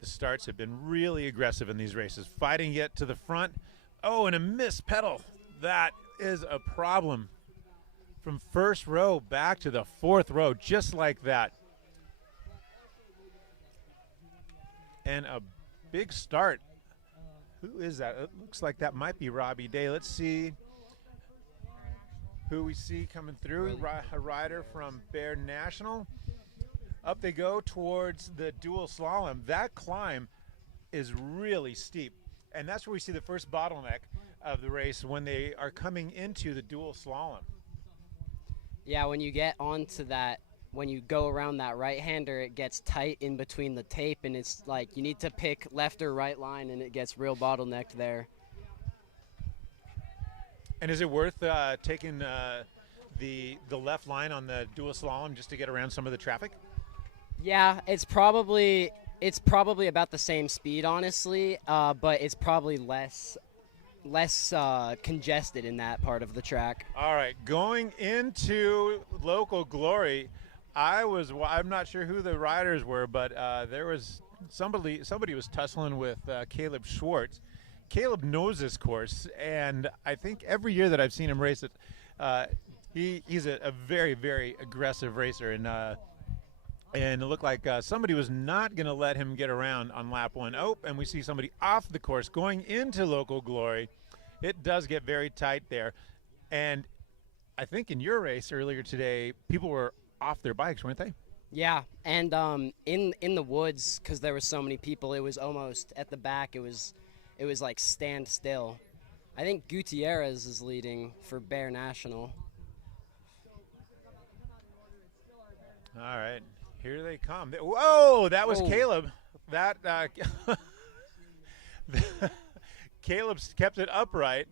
The starts have been really aggressive in these races, fighting it to the front. Oh, and a missed pedal. That is a problem. From first row back to the fourth row, just like that. And a big start. Who is that? It looks like that might be Robbie Day. Let's see who we see coming through. A rider from Bear National. Up they go towards the dual slalom. That climb is really steep, and that's where we see the first bottleneck of the race when they are coming into the dual slalom. Yeah, when you get onto that, when you go around that right-hander, it gets tight in between the tape, and it's like you need to pick left or right line, and it gets real bottlenecked there. And is it worth taking the left line on the dual slalom just to get around some of the traffic? Yeah, it's probably about the same speed, honestly, but it's probably less congested in that part of the track. All right, going into local glory, I'm not sure who the riders were, but there was somebody was tussling with Caleb Schwartz. Caleb knows this course, and I think every year that I've seen him race it, he's a very, very aggressive racer, and it looked like somebody was not going to let him get around on lap one. Oh, and we see somebody off the course going into local glory. It does get very tight there. And I think in your race earlier today, people were off their bikes, weren't they? Yeah, and in the woods, because there were so many people, it was almost at the back. It was like stand still. I think Gutierrez is leading for Bear National. All right. Here they come. Whoa, that was Caleb. That Caleb's kept it upright.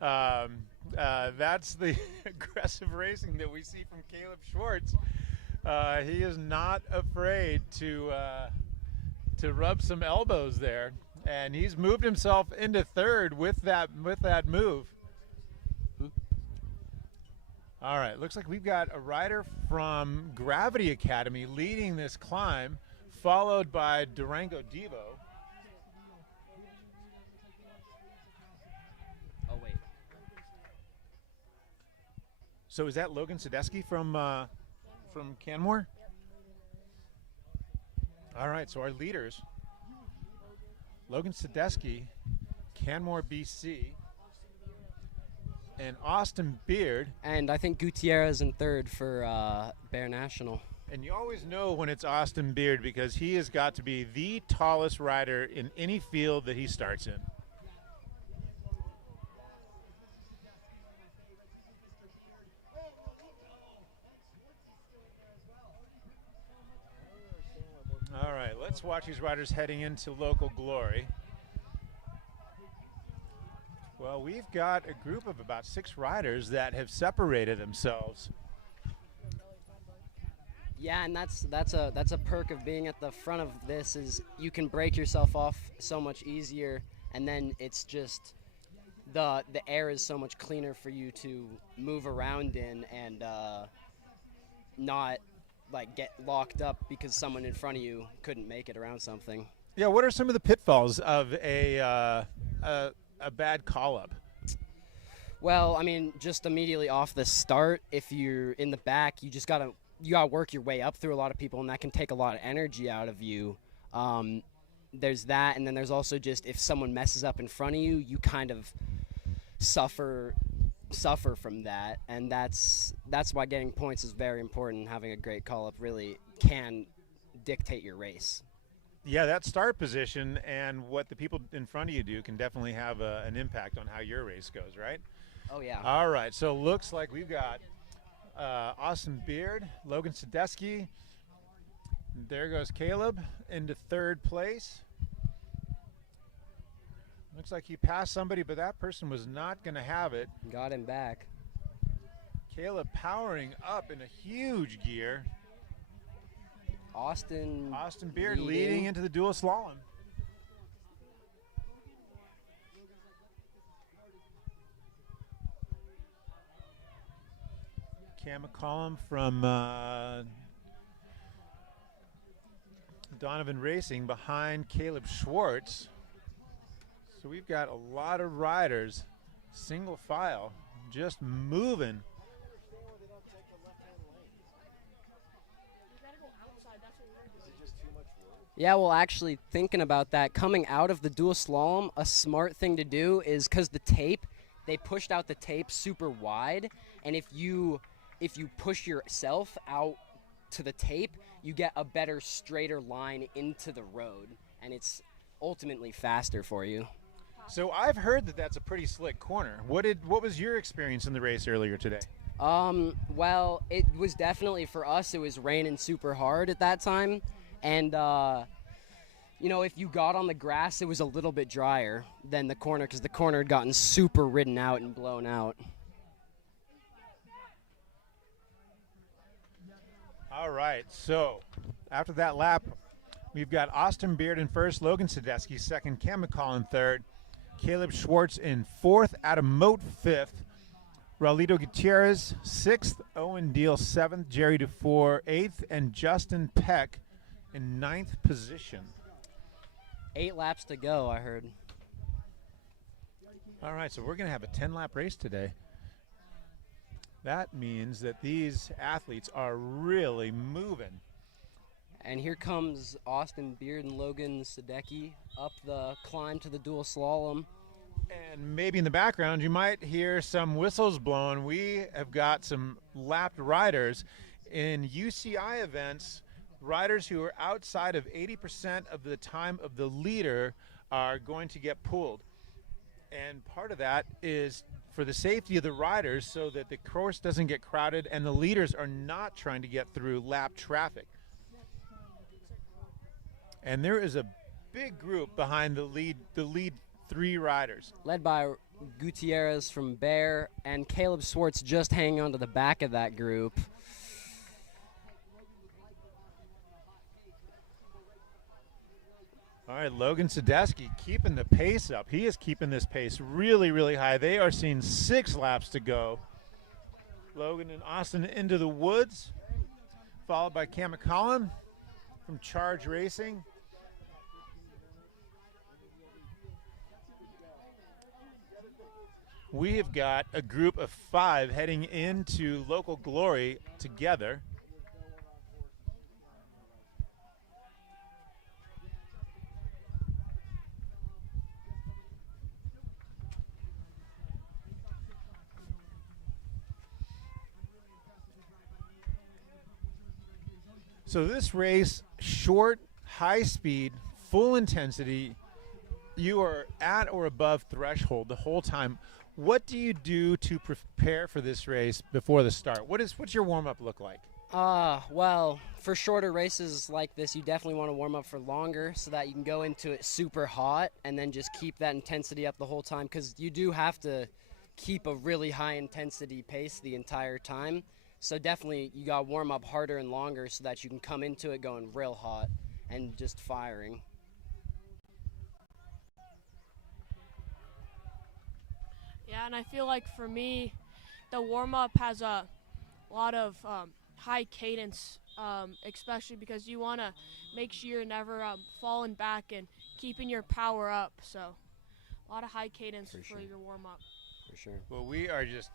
That's the aggressive racing that we see from Caleb Schwartz. He is not afraid to rub some elbows there, and he's moved himself into third with that move. All right, looks like we've got a rider from Gravity Academy leading this climb, followed by Durango Devo. Oh, wait. So is that Logan Sadesky from Canmore? All right, so our leaders, Logan Sadesky, Canmore, BC, and Austin Beard. And I think Gutierrez in third for Bear National. And you always know when it's Austin Beard because he has got to be the tallest rider in any field that he starts in. All right, let's watch these riders heading into local glory. Well, we've got a group of about 6 riders that have separated themselves. Yeah, and that's a perk of being at the front of this is you can break yourself off so much easier, and then it's just the air is so much cleaner for you to move around in and not like get locked up because someone in front of you couldn't make it around something. Yeah, what are some of the pitfalls of a bad call-up? Well, I mean, just immediately off the start, if you're in the back, you gotta work your way up through a lot of people, and that can take a lot of energy out of you. There's that, and then there's also just if someone messes up in front of you, you kind of suffer from that, and that's why getting points is very important. Having a great call-up really can dictate your race. Yeah, that start position and what the people in front of you do can definitely have an impact on how your race goes, right? Oh, yeah. All right, so looks like we've got Austin Beard, Logan Sadesky. There goes Caleb into third place. Looks like he passed somebody, but that person was not going to have it. Got him back. Caleb powering up in a huge gear. Austin Beard leading into the dual slalom. Cam McCollum from Donovan Racing behind Caleb Schwartz. So we've got a lot of riders, single file, just moving. Yeah, well, actually, thinking about that, coming out of the dual slalom, a smart thing to do is because the tape, they pushed out the tape super wide, and if you push yourself out to the tape, you get a better, straighter line into the road, and it's ultimately faster for you. So I've heard that that's a pretty slick corner. What was your experience in the race earlier today? Well, it was definitely, for us, it was raining super hard at that time. And, if you got on the grass, it was a little bit drier than the corner because the corner had gotten super ridden out and blown out. All right, so after that lap, we've got Austin Beard in first, Logan Sadesky second, Cam McCall in third, Caleb Schwartz in fourth, Adam Moat fifth, Raulito Gutierrez sixth, Owen Deal seventh, Jerry DeFore eighth, and Justin Peck in ninth position. 8 laps to go, I heard. All right, so we're going to have a 10-lap race today. That means that these athletes are really moving. And here comes Austin Beard and Logan Sadecki up the climb to the dual slalom. And maybe in the background you might hear some whistles blowing. We have got some lapped riders in UCI events. Riders who are outside of 80% of the time of the leader are going to get pulled. And part of that is for the safety of the riders so that the course doesn't get crowded and the leaders are not trying to get through lap traffic. And there is a big group behind the lead 3 riders. Led by Gutierrez from Bear and Caleb Schwartz just hanging on to the back of that group. All right, Logan Sadesky keeping the pace up. He is keeping this pace really, really high. They are seeing 6 laps to go. Logan and Austin into the woods, followed by Cam McCollum from Charge Racing. We have got a group of 5 heading into Local Glory together. So this race, short, high speed, full intensity, you are at or above threshold the whole time. What do you do to prepare for this race before the start? What's your warm-up look like? Well, for shorter races like this, you definitely want to warm up for longer so that you can go into it super hot and then just keep that intensity up the whole time, because you do have to keep a really high intensity pace the entire time. So definitely you got to warm up harder and longer so that you can come into it going real hot and just firing. Yeah, and I feel like for me, the warm-up has a lot of high cadence, especially because you want to make sure you're never falling back and keeping your power up. So a lot of high cadence for your warm-up. For sure. Well, we are just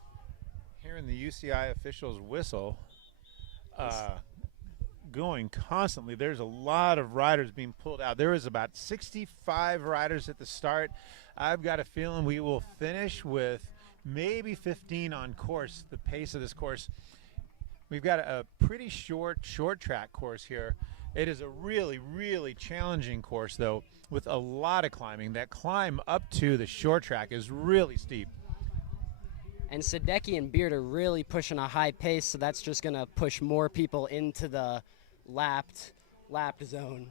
hearing the UCI officials whistle going constantly. There's a lot of riders being pulled out. There is about 65 riders at the start. I've got a feeling we will finish with maybe 15 on course, the pace of this course. We've got a pretty short track course here. It is a really, really challenging course, though, with a lot of climbing. That climb up to the short track is really steep. And Sadecki and Beard are really pushing a high pace, so that's just going to push more people into the lapped zone.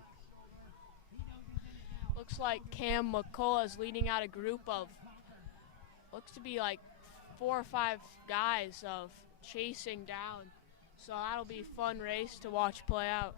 Looks like Cam McCullough is leading out a group of, looks to be like 4 or 5 guys of chasing down. So that'll be a fun race to watch play out.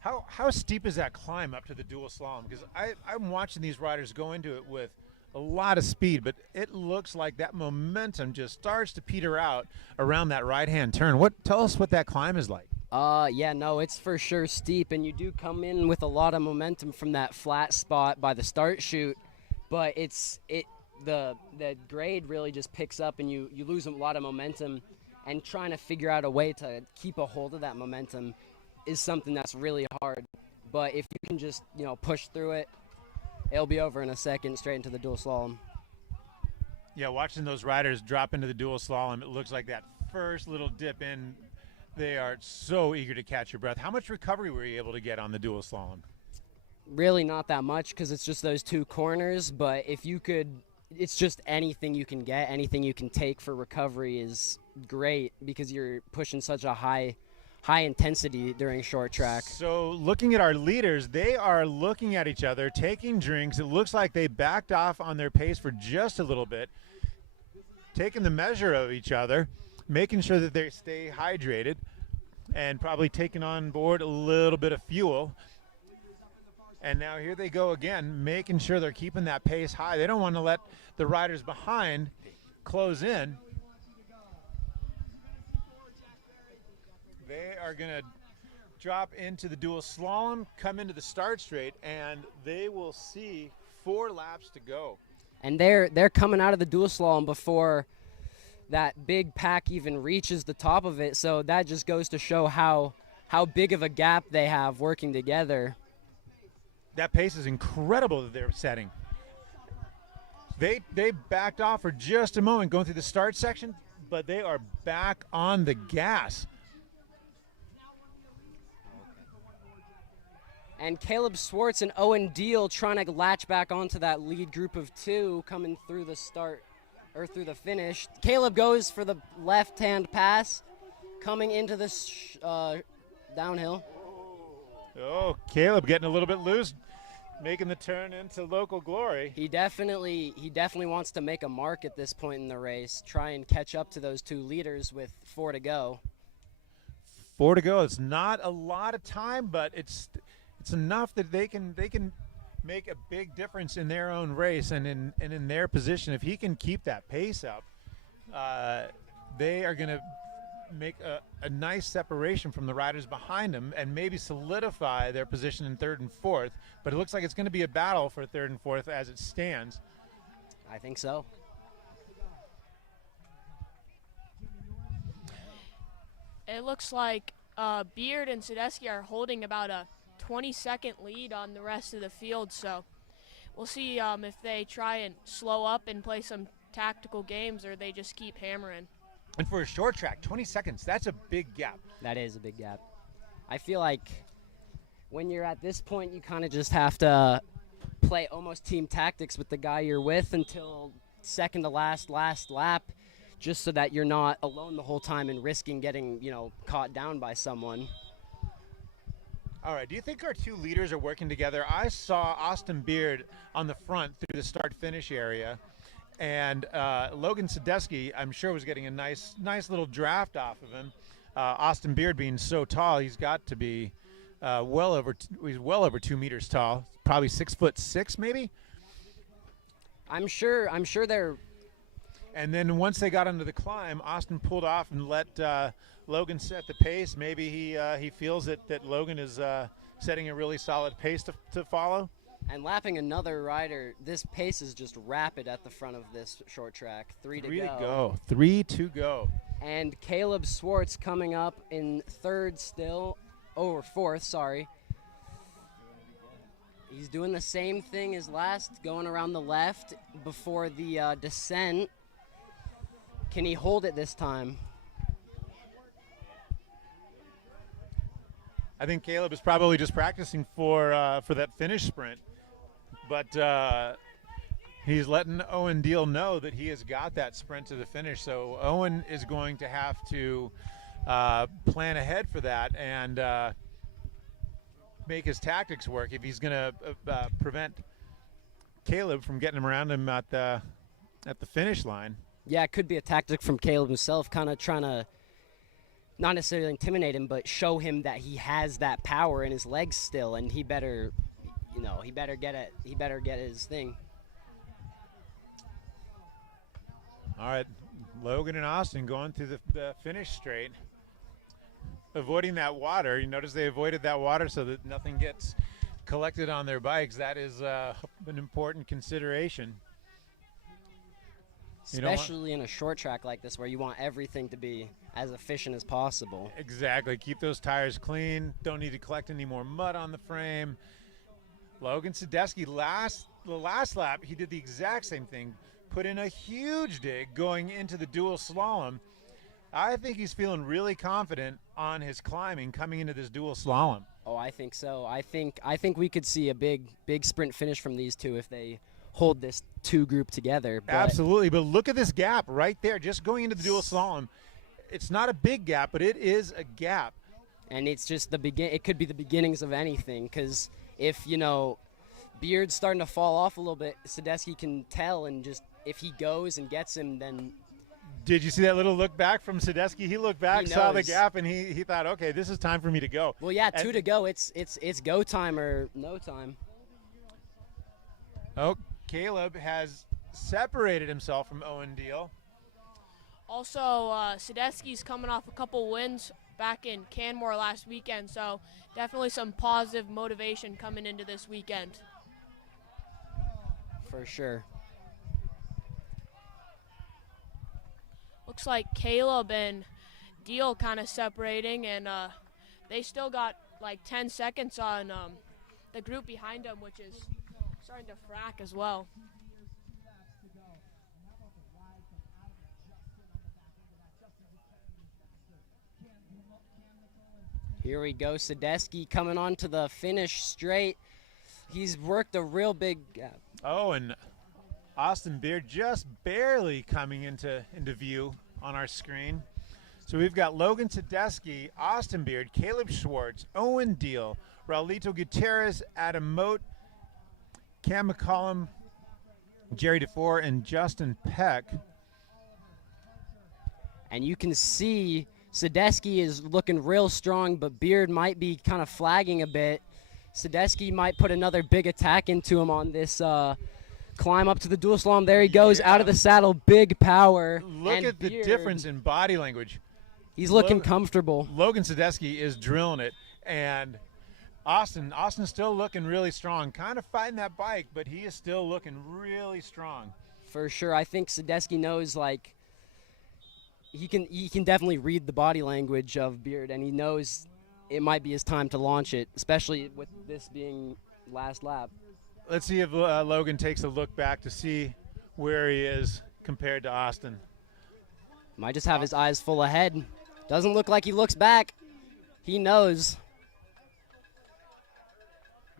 How steep is that climb up to the dual slalom? Because I'm watching these riders go into it with a lot of speed, but it looks like that momentum just starts to peter out around that right-hand turn. Tell us what that climb is like. Yeah, no, it's for sure steep, and you do come in with a lot of momentum from that flat spot by the start chute, but the grade really just picks up, and you lose a lot of momentum, and trying to figure out a way to keep a hold of that momentum is something that's really hard. But if you can just push through it, it'll be over in a second, straight into the dual slalom. Yeah, watching those riders drop into the dual slalom, it looks like that first little dip in. They are so eager to catch your breath. How much recovery were you able to get on the dual slalom? Really not that much because it's just those two corners, but if you could, it's just anything you can get, anything you can take for recovery is great because you're pushing such a high intensity during short track. So looking at our leaders, they are looking at each other, taking drinks. It looks like they backed off on their pace for just a little bit, taking the measure of each other, making sure that they stay hydrated, and probably taking on board a little bit of fuel. And now here they go again, making sure they're keeping that pace high. They don't want to let the riders behind close in. They are going to drop into the dual slalom, come into the start straight, and they will see 4 laps to go. And they're coming out of the dual slalom before that big pack even reaches the top of it, so that just goes to show how big of a gap they have working together. That pace is incredible that they're setting. They backed off for just a moment going through the start section, but they are back on the gas. And Caleb Swartz and Owen Deal trying to latch back onto that lead group of 2 coming through the start or through the finish. Caleb goes for the left-hand pass coming into this downhill. Oh, Caleb getting a little bit loose, making the turn into local glory. He definitely wants to make a mark at this point in the race, try and catch up to those 2 leaders with 4 to go. 4 to go. It's not a lot of time, but it's enough that they can make a big difference in their own race and in their position. If he can keep that pace up, they are going to make a nice separation from the riders behind him and maybe solidify their position in 3rd and 4th. But it looks like it's going to be a battle for 3rd and 4th as it stands. I think so. It looks like Beard and Sadesky are holding about a 20-second lead on the rest of the field, so we'll see if they try and slow up and play some tactical games or they just keep hammering. And for a short track, 20 seconds, that's a big gap. That is a big gap. I feel like when you're at this point, you kind of just have to play almost team tactics with the guy you're with until second to last lap, just so that you're not alone the whole time and risking getting, caught down by someone. All right, do you think our 2 leaders are working together? I saw Austin Beard on the front through the start-finish area, and Logan Sadesky, I'm sure, was getting a nice little draft off of him. Austin Beard being so tall, he's got to be well over 2 meters tall, probably 6'6", maybe. I'm sure they're. And then once they got under the climb, Austin pulled off and let Logan set the pace. Maybe he feels that Logan is setting a really solid pace to follow. And lapping another rider, this pace is just rapid at the front of this short track. 3 to go. 3 to go. And Caleb Swartz coming up in 3rd still, or 4th, sorry. He's doing the same thing as last, going around the left before the descent. Can he hold it this time? I think Caleb is probably just practicing for that finish sprint, but he's letting Owen Deal know that he has got that sprint to the finish. So Owen is going to have to plan ahead for that and make his tactics work if he's going to prevent Caleb from getting him around him at the finish line. Yeah, it could be a tactic from Caleb himself, kind of trying to not necessarily intimidate him, but show him that he has that power in his legs still, and he better get it. He better get his thing. All right, Logan and Austin going through the finish straight. avoiding that water. You notice they avoided that water so that nothing gets collected on their bikes. That is an important consideration. Especially in a short track like this where you want everything to be as efficient as possible. Exactly. Keep those tires clean. Don't need to collect any more mud on the frame. Logan Sadesky, the last lap, he did the exact same thing. Put in a huge dig going into the dual slalom. I think he's feeling really confident on his climbing coming into this dual slalom. Oh, I think so. I think we could see a big sprint finish from these two if they hold this two group together. But absolutely, but look at this gap right there, just going into the dual slalom. It's not a big gap, but it is a gap. And it's just it could be the beginnings of anything, because if, Beard's starting to fall off a little bit, Sadesky can tell, and just if he goes and gets him, then... Did you see that little look back from Sadesky? He looked back, saw the gap, and he thought, okay, this is time for me to go. Well, yeah, 2 to go. It's go time or no time. Oh, Caleb has separated himself from Owen Deal. Also, Sadesky's coming off a couple wins back in Canmore last weekend, so definitely some positive motivation coming into this weekend. For sure. Looks like Caleb and Deal kind of separating, and they still got like 10 seconds on the group behind them, which is starting to frack as well. Here we go, Sadesky coming on to the finish straight. He's worked a real big gap. Oh, and Austin Beard just barely coming into view on our screen. So we've got Logan Sadesky, Austin Beard, Caleb Schwartz, Owen Deal, Raulito Gutierrez, Adam Moat, Cam McCollum, Jerry DeFore, and Justin Peck. And you can see Sadesky is looking real strong, but Beard might be kind of flagging a bit. Sadesky might put another big attack into him on this climb up to the dual slalom. There he goes, out of the saddle, big power. Look at the difference in body language. He's looking comfortable. Logan Sadesky is drilling it, and Austin's still looking really strong, kind of fighting that bike, but he is still looking really strong. For sure. I think Sadesky knows, like, he can definitely read the body language of Beard, and he knows it might be his time to launch it, especially with this being last lap. Let's see if Logan takes a look back to see where he is compared to Austin. Might just have his eyes full ahead. Doesn't look like he looks back. He knows.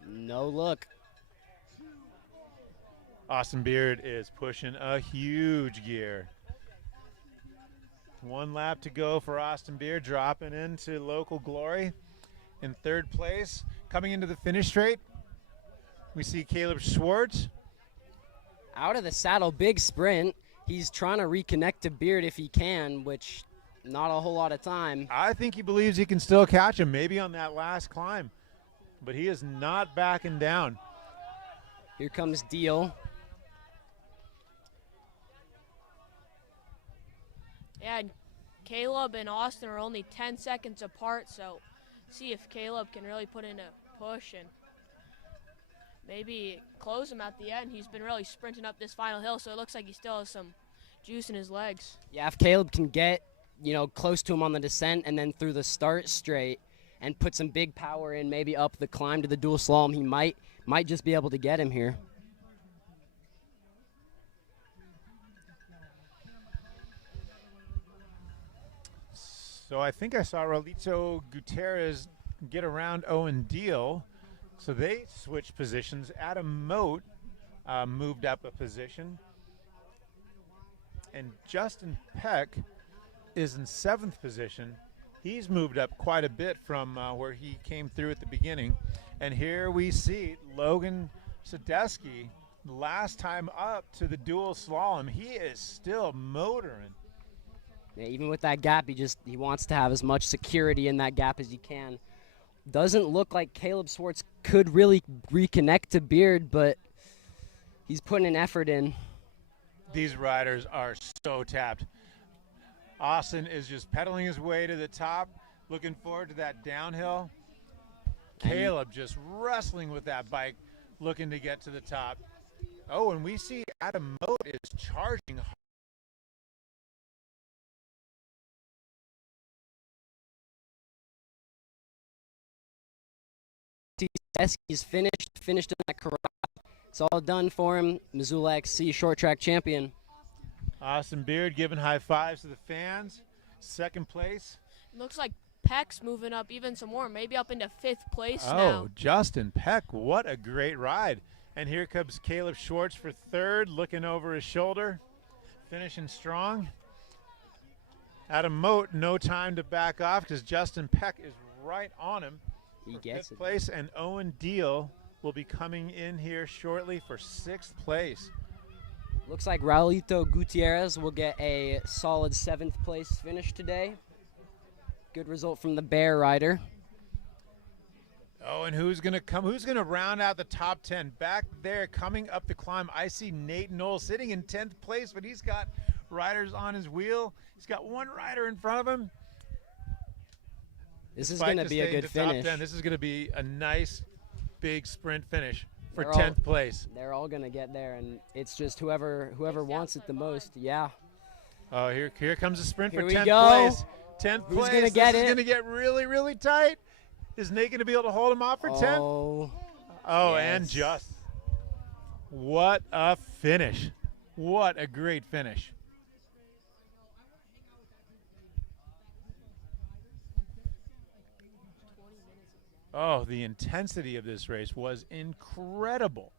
No look. Austin Beard is pushing a huge gear. 1 lap to go for Austin Beard, dropping into local glory. In 3rd place, coming into the finish straight, we see Caleb Schwartz. Out of the saddle, big sprint. He's trying to reconnect to Beard if he can, which not a whole lot of time. I think he believes he can still catch him, maybe on that last climb. But he is not backing down. Here comes Deal. Yeah, and Caleb and Austin are only 10 seconds apart, so see if Caleb can really put in a push and maybe close him at the end. He's been really sprinting up this final hill, so it looks like he still has some juice in his legs. Yeah, if Caleb can get, close to him on the descent and then through the start straight and put some big power in, maybe up the climb to the dual slalom, he might just be able to get him here. So I think I saw Raulito Gutierrez get around Owen Deal. So they switched positions. Adam Moat moved up a position. And Justin Peck is in 7th position. He's moved up quite a bit from where he came through at the beginning. And here we see Logan Sadesky, last time up to the dual slalom. He is still motoring. Yeah, even with that gap, he wants to have as much security in that gap as he can. Doesn't look like Caleb Schwartz could really reconnect to Beard, but he's putting an effort in. These riders are so tapped. Austin is just pedaling his way to the top. Looking forward to that downhill. Caleb just wrestling with that bike, looking to get to the top. Oh, and we see Adam Moat is charging hard. He's finished in that corral. It's all done for him. Missoula XC short track champion. Austin Beard giving high fives to the fans. Second place. Looks like Peck's moving up even some more, maybe up into 5th place now. Oh, Justin Peck, what a great ride. And here comes Caleb Schwartz for third, looking over his shoulder, finishing strong. Adam Moat, no time to back off because Justin Peck is right on him. He gets 5th it. place, and Owen Deal will be coming in here shortly for 6th place. Looks like Raulito Gutierrez will get a solid 7th place finish today. Good result from the Bear rider. Oh, and who's going to come? Who's going to round out the top 10? Back there coming up the climb, I see Nate Knoll sitting in 10th place, but he's got riders on his wheel. He's got one rider in front of him. This is going to be a good finish. Top 10. This is going to be a nice, big sprint finish for They're 10th place. They're all going to get there, and it's just whoever wants it the most. Yeah. Oh, here comes the sprint Here for we 10th go. place. 10th Who's place. gonna get this it? is going to get really, really tight. Is Nate going to be able to hold him off for 10th? Oh, and yes. just. What a finish. What a great finish. Oh, the intensity of this race was incredible.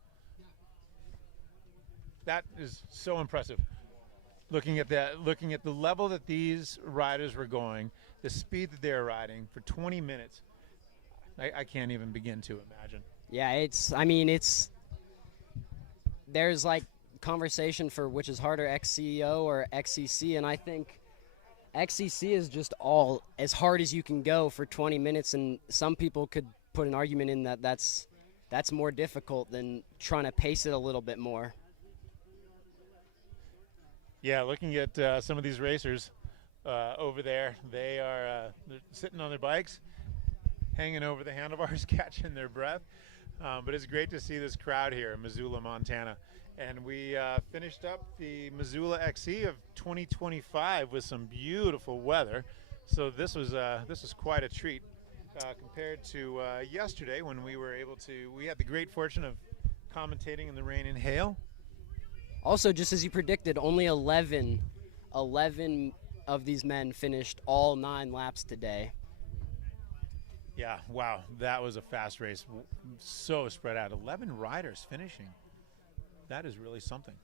That is so impressive. Looking at the level that these riders were going, the speed that they're riding for 20 minutes, I can't even begin to imagine. Yeah, there's like conversation for which is harder, XCO or XCC, and I think XCC is just all as hard as you can go for 20 minutes, and some people could put an argument in that's more difficult than trying to pace it a little bit more. Yeah, looking at some of these racers over there, they're sitting on their bikes, hanging over the handlebars, catching their breath. But it's great to see this crowd here in Missoula, Montana. And we finished up the Missoula XC of 2025 with some beautiful weather. So this was quite a treat compared to yesterday when we had the great fortune of commentating in the rain and hail. Also, just as you predicted, only 11 of these men finished all 9 laps today. Yeah, wow, that was a fast race. So spread out. 11 riders finishing. That is really something.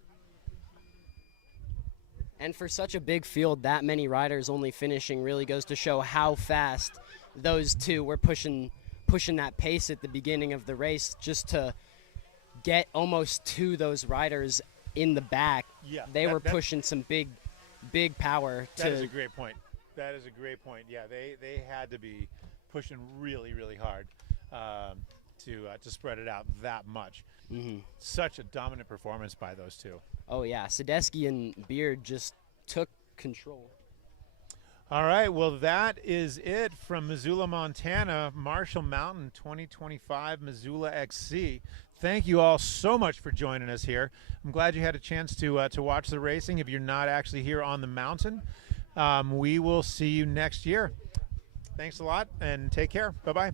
And for such a big field, that many riders only finishing really goes to show how fast those two were pushing that pace at the beginning of the race just to get almost to those riders in the back. Yeah, they were pushing some big power. That is a great point. That is a great point. Yeah, they had to be pushing really, really hard to spread it out that much. Mm-hmm. Such a dominant performance by those two. Oh yeah, Sadesky and Beard just took control. All right, well that is it from Missoula, Montana, Marshall Mountain 2025 Missoula XC. Thank you all so much for joining us here. I'm glad you had a chance to watch the racing. If you're not actually here on the mountain, we will see you next year. Thanks a lot and take care. Bye-bye.